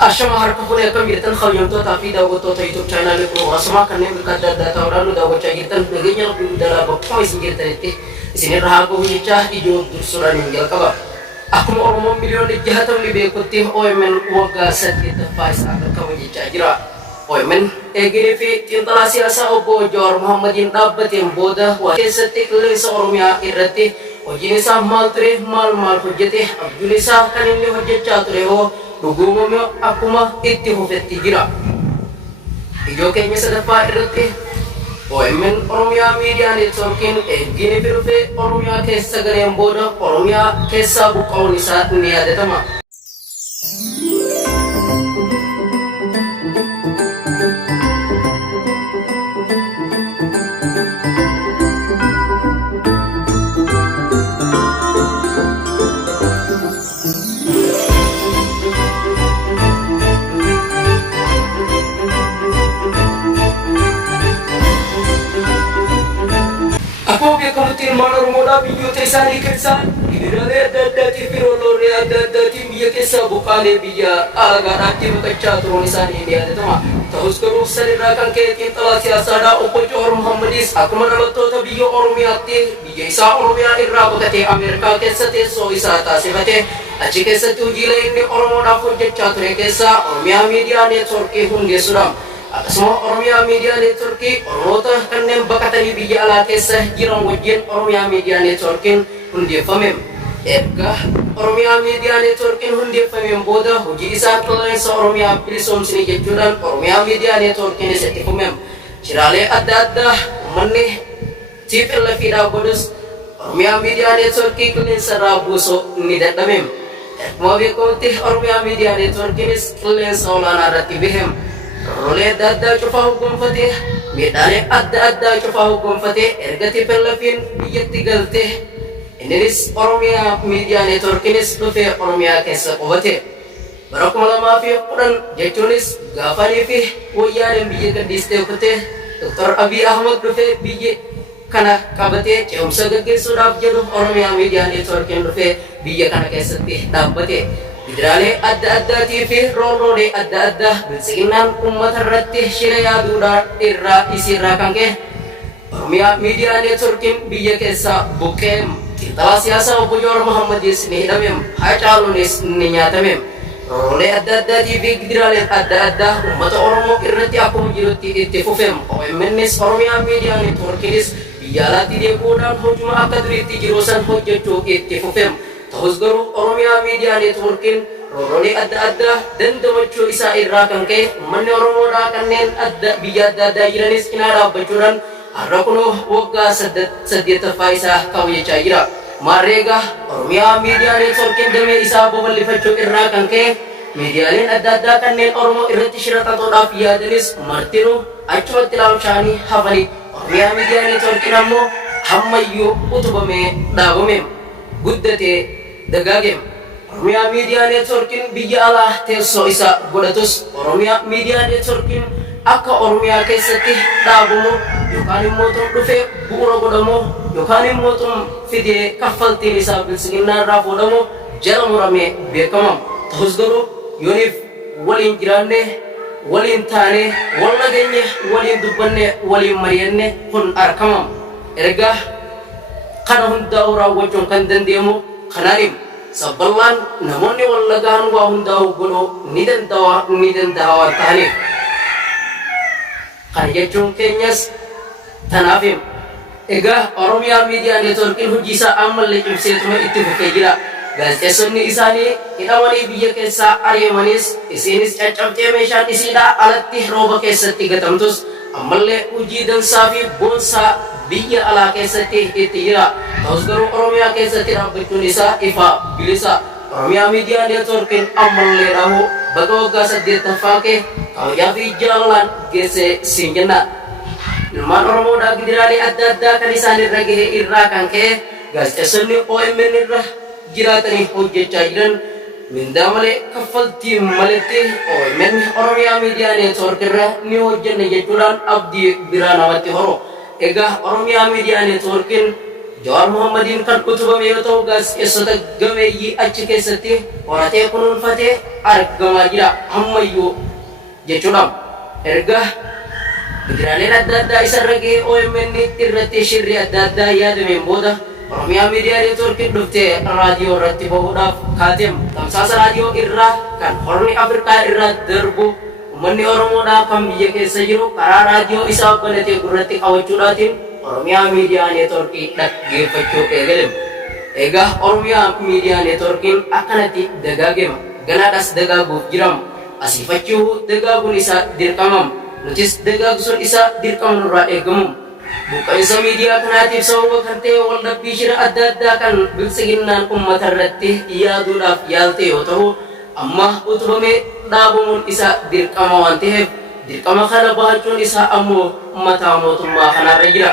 Asyam harka pun akan biritan khal yonto tapi dawo to YouTube channel ko asma kan ne berkata data orang dawo cagitan negenya lebih udara bapak singgir tadi sini rahaku hijah ijo dursuran yang kaba aku mau orang milion di jahatan lebih kutih oemen waga sedikit faiz akan kamu hijah jira oemen egini fi tintalasi asa obo jor Muhammadin dapat yang bodah wa setik le seorangnya irati ojini sa mal tre mal hujjati abdulisa kan ini hujjat catureo Dugumo mo aku mah iti hufetti gira. Ijo kayaknya sedapat irti. Oemen oromia media networkin gini firufe oromia kesa gani yang bodoh oromia kesa bukau nisa nia detama. Aku biar kamu tilmanar moda video tesani kerja. Kirane ada tifirolore ada timbiya kesa bukale biya agar hati berkaca turun sani dia itu mah. Terus kalau selirakan ke tinta siasa ada opojor Muhammadis. Aku menaloto tabiyo ormiati biya isa ormia irra bukate Amerika kesa teso isa tasibate. Aci kesa tu gila ini orang moda kerja catur kesa ormia media network hunde suram. Semua oromia media networki orota kanem bakatani bija ala kesah jirang wajin oromia media networkin hundi famem ega oromia media networkin hundi famem boda huji isa tolong sa oromia prisom sini jejuran oromia media networkin seti famem cirale ada meneh cipel la fida bodus oromia media networki kunin sarabuso nidat damem mau be konti oromia media networkin kunin saulana ratibehem Role dada coba hukum fatih, medale ada coba hukum fatih, ergati pelafin biyat tigal teh. Ini oromia media network ini lufe oromia kesa obate. Barak malam maafi kuran jetunis gafani fi, woya dan biyat kediste fatih. Dr. Abi Ahmad lufe biyat kana kabate, cium segede sudah jatuh oromia media network ini lufe biyat kana kesa teh dabate. Idrale ada TV role ada bensinan umat ratih shiraya dura irra isira kangke oromia media networkin biya kesa bukem kita siasa opojor Muhammad isni damem hacalunis ninyatamem role ada TV idrale ada umat oromo irrati aku jiruti itifufem oemenis oromia media networkinis biya dia kudan hujuma akadriti jirusan hujjatu itifufem Terus guru oromia media networkin roroni ada dan demacu isa irakan ke menoromoda kanen ada biya dada iranis inara bacuran arakuno woga sedet faisah kawiya caira marega oromia media networkin demi isa bobali facu irakan ke media len ada kanen oromo irati shirata to dafiya denis martino acuat tilam shani havali oromia media networkin ammo hammayu utubame dabame guddate dagagem oromia media networkin bija Allah teso isa godatus oromia media networkin aka oromia kesati dabumo yokani motum dufe buro godamo yokani motum fide kafalti isa bilsingina rafodamo jalamurame bekamam tahusgoro yonif walin jirande walin tane walla genye walin dubanne walin mariyanne hun arkamam erga kana hun daura wajong kandendemo kanarim sebelan namun ni wallagahan wa hundau gulu nidan dawa tanif kaya cungkenyas tanafim ega oromia media networkin hujisa amal lecum setuma itu bukajira gas esonni isani inawani biya kesa arya manis isinis cacam temeshan isida alatih roba kesa tiga tamtus amalle uji dan safi bonsa biya ala kesati itira tausgaru oromia kesati rabbitunisa ifa bilisa oromia media networkin amalle rahu bagoga sadir tafake kau yafi jalan gese sinjena ilman oromo da gidirali ada kanisani rage irra kanke gas esonni oemen irra jiratani hojje cairan mindamale kafalti malete oemen oromia media networkira ni hojje ne jetulan abdi biranawati horo ega oromia media networkin Jawar Muhammadin kan utubame yoo ta'u gaazexeessota gameeyyii achi keessatti horatee kunuunfatee argamaa jira ammayyuu jechuudha. Erga miidiyaaleen adda addaa isarra ga'ee OMN irratti shirri adda addaa yaadameen booda Oromiyaa Miidiyaa Neetwoorkiin dhuftee raadiyoo irratti bahuudhaaf kaateem tamsaasa raadiyoo irraa kan Horni Afrikaa irraa darbu uummanni Oromoodhaa kan biyya keessa jiru karaa raadiyoo isaa banatee gurratti qabachuudhaatiin Oromiyaa Miidiyaa Neetwoorkii dhaggeeffachuu eegalem. Egaa Oromiyaa Miidiyaa Neetwoorkiin akkanatti dagaagema ganaadhas dagaaguuf jiramu asiifachuu dagaaguun isaa dirqamam nutis dagaagsuun isaa dirqama nurraa eegamu. Buqqa'insa miidiyaa kanaatiif sababa kan ta'e waldhabbii shira adda addaa kan biltsiginnaan uummata irratti yaaduudhaaf yaalte yoo ta'u amma utubamee dhaabamuun isaa dirqama waan ta'eef dirqama kana bahachuun isaa ammoo mataa mootummaa kanarra jira.